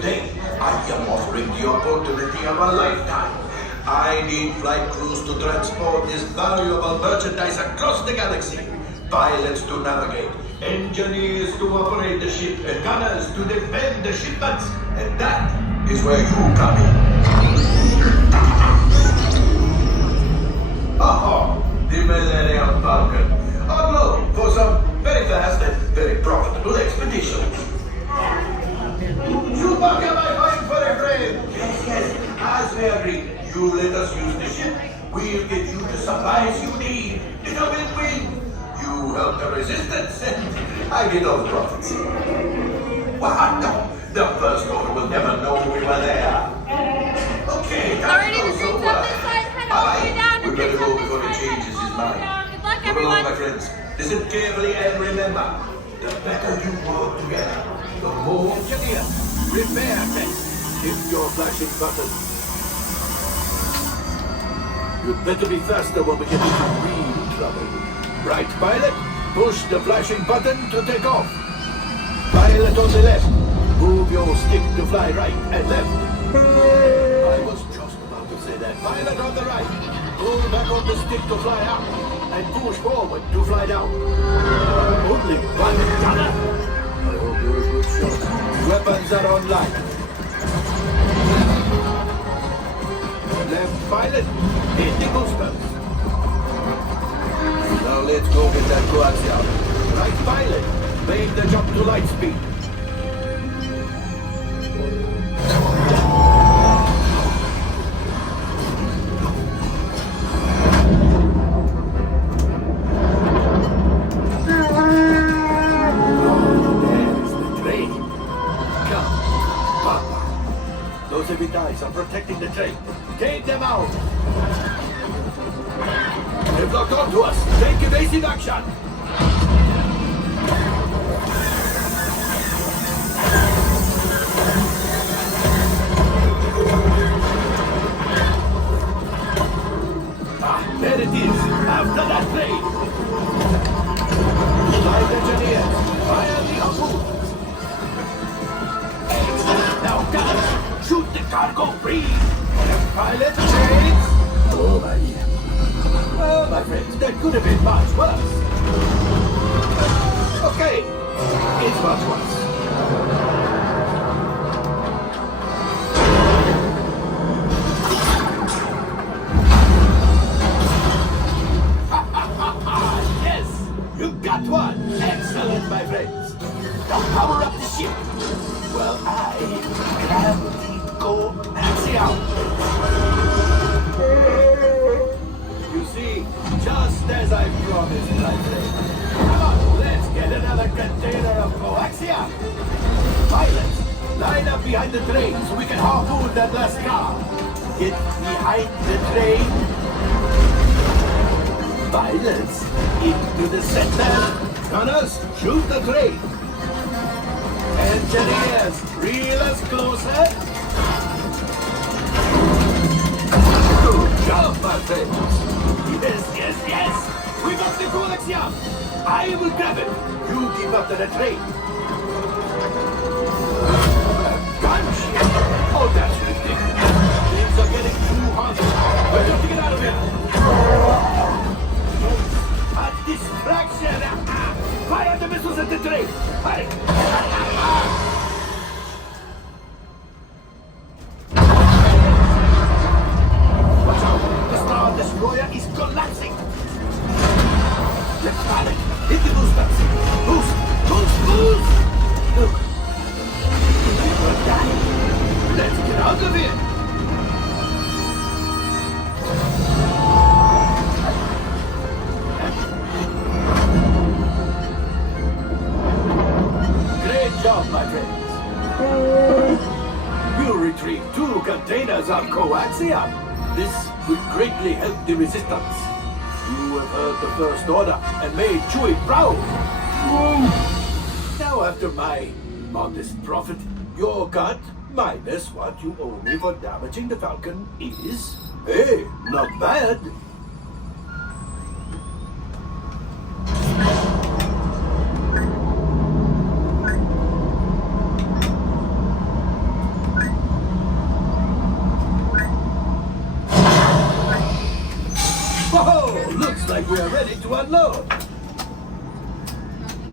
Today, I am offering the opportunity of a lifetime. I need flight crews to transport this valuable merchandise across the galaxy. Pilots to navigate, engineers to operate the ship, and gunners to defend the shipments. And that is where you come in. Oh, the Millennium Falcon. En route for some very fast and very profitable expeditions. Chewbacca, my fine furry friend! Yes, as we agreed, you let us use the ship. We'll get you the supplies you need. It's a win-win. You help the resistance, and I get all the profits. What? No, the First Order will never know we were there. Okay, that goes so well. Bye-bye. We better go before he changes his mind. Come along, my friends. Listen carefully and remember, the better you work together, the more... Engineer, repair tech. Hit your flashing button. You'd better be faster when we get into real trouble. Right, pilot? Push the flashing button to take off. Pilot on the left. Move your stick to fly right and left. I was just about to say that. Pilot on the right. Pull back on the stick to fly up. And push forward to fly down. Only one gunner. I hope you're a good shot. Weapons are online. Left pilot, hit the boosters. Now let's go get that coaxium. Right pilot, make the jump to light speed. Are protecting the train. Take them out! They've locked onto us! Take evasive action! Ah, there it is! After that train! Flight engineers, fire the harpoons! Now gunners! Shoot the cargo free! Pilot chains! Oh my... Well, my friends, that could have been much worse. Okay, it's much worse. Yes! You got one! Excellent, my friends! Now power up the ship! Well, I have... Go axial. You see, just as I promised, my friend. Come on, let's get another container of coaxium. Pilots, line up behind the train so we can harpoon that last car. Get behind the train. Pilots, into the center. Gunners, shoot the train. Engineers, reel us closer. Good job, my friends! Yes, yes, yes! We got the coaxium! I will grab it! You keep up to the train! Gunship! Oh, that's ridiculous! Things are getting too hot! We're going to get out of here! A distraction! Fire the missiles at the train! Hurry! Destroyer is collapsing! Let's pilot! Hit the boosters! Boost! Boost! Boost! Look! We're dying! Let's get out of here! Great job, my friends! You retrieved 2 containers of coaxium! This will greatly help the resistance. You have heard the First Order and made Chewie proud. Now after my modest profit, your cut, minus what you owe me for damaging the Falcon, is, hey, not bad. load.